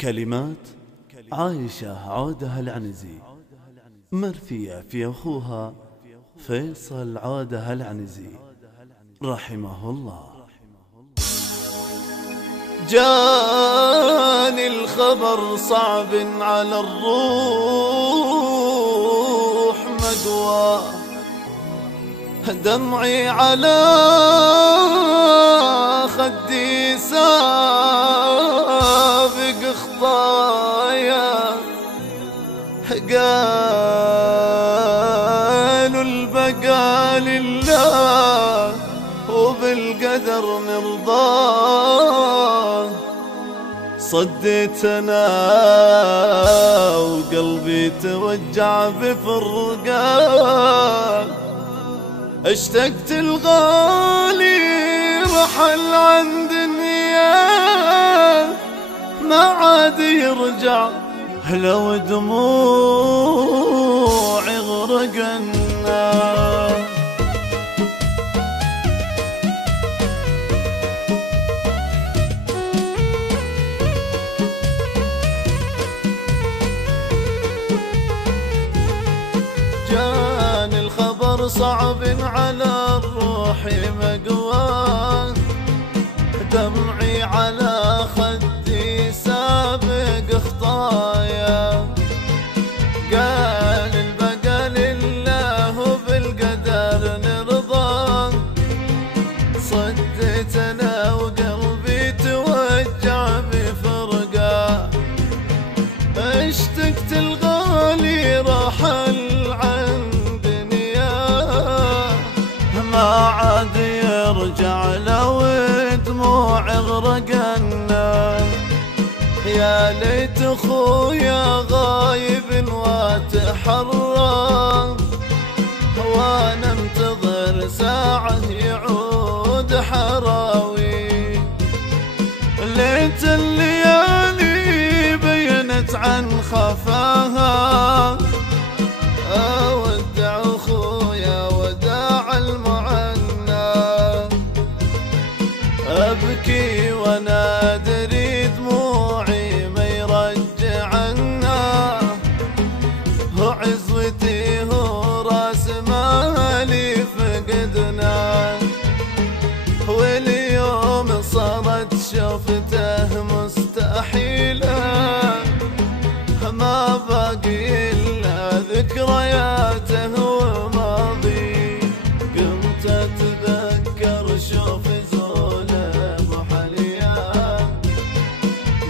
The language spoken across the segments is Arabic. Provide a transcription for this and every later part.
كلمات عايشة عودة العنزي، مرثية في أخوها فيصل عودة العنزي رحمه الله. جاني الخبر صعب على الروح مقوى، دمعي على خدي سابق خطايا، قالوا البقى لله وبالقدر مرضاه، صديت انا وقلبي توجع بفرقان، اشتقت الغالي رحل عن دنيا ما عاد يرجع، لو دموعي غرقنا. جاني الخبر صعب على الروح مقوى، دمعي على خدي سابق خطايا، قال البقى لله وبالقدر نرضى، صديت انا وقلبي توجع بفرقه، اشتقت الغالي رحل عن دنيا ما عاد يرجع، لو دموع غرقنا. يا ليت اخويا غايب واتحرى، وانا انتظر ساعة يعود حراوي، ليت الليالي بينت عن خفاها، اودع اخويا وداع المعنى، ابكي وانا ادري دموعي ما يرجعنا، هو عزوتي هو راس مالي فقدنا، واليوم صارت شوفته مستحيلة، ما باقي الا ذكرياته وماضي، قمت اتذكر شوف زوله وحليا،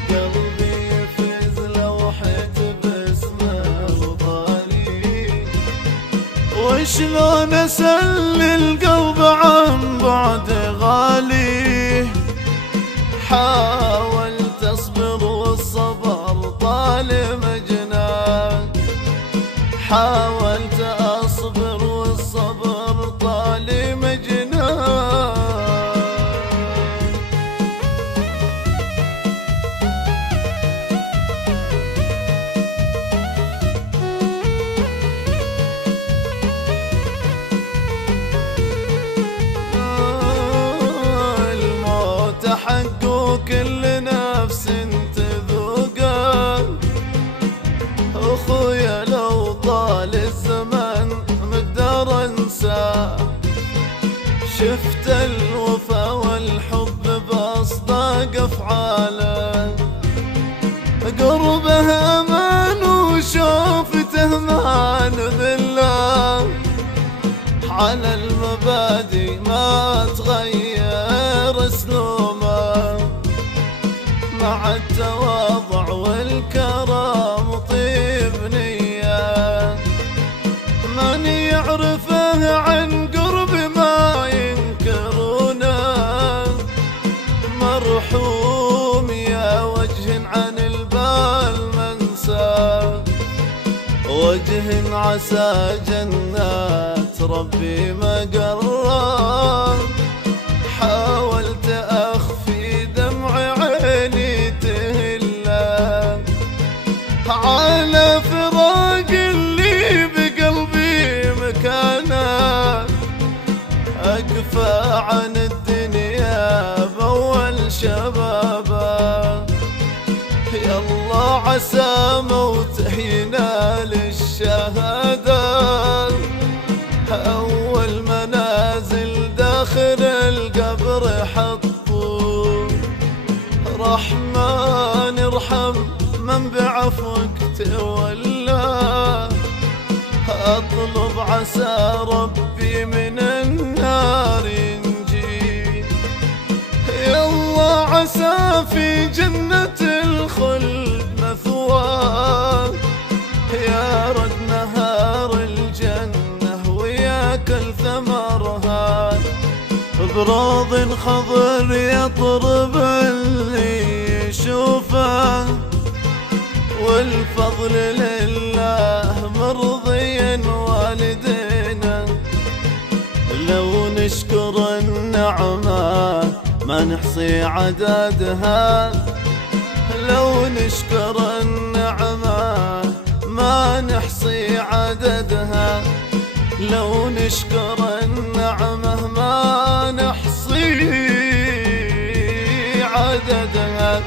قلبي يفز لوحة باسمه وطالي، وشلون اسلي القلب عن بعد غالي، حاولت اصبر والصبر طال مجنان، حاولت اصبر والصبر طال مجنان. الموت حق وكل نفس تذوقه، اخويا لو طال الزمن مقدر انساه، شفت الوفا والحب باصداق افعاله، قربه امان وشوفته مان بالله، على المبادئ ما تغير اسلوبه، مع التواضع والكرم طيب نية، من يعرفه عن قرب ما ينكرونه، مرحوم يا وجه عن البال منسى، وجه عسى جنات ربي مقرر، حاولت اخفي دمع عيني تهله، على فراق اللي بقلبي مكانه، اقفى عن الدنيا باول شبابه، يلا عسى موته ينال الشهادة. أول منازل داخل القبر حطوا، رحمن ارحم من بعفوك تولى. أطلب عسى ربي من النار ينجي، يالله عسى في جنة الخلد مثواه. يا رد نهار الجنة وياكل ثمرها، بروض خضر يطرب اللي يشوفه. والفضل لله مرضي والدينا، لو نشكر النعمة ما نحصي عددها. لو نشكر النعمة ما نحصي عددها. لو نشكر النعمة ما نحصي عددها.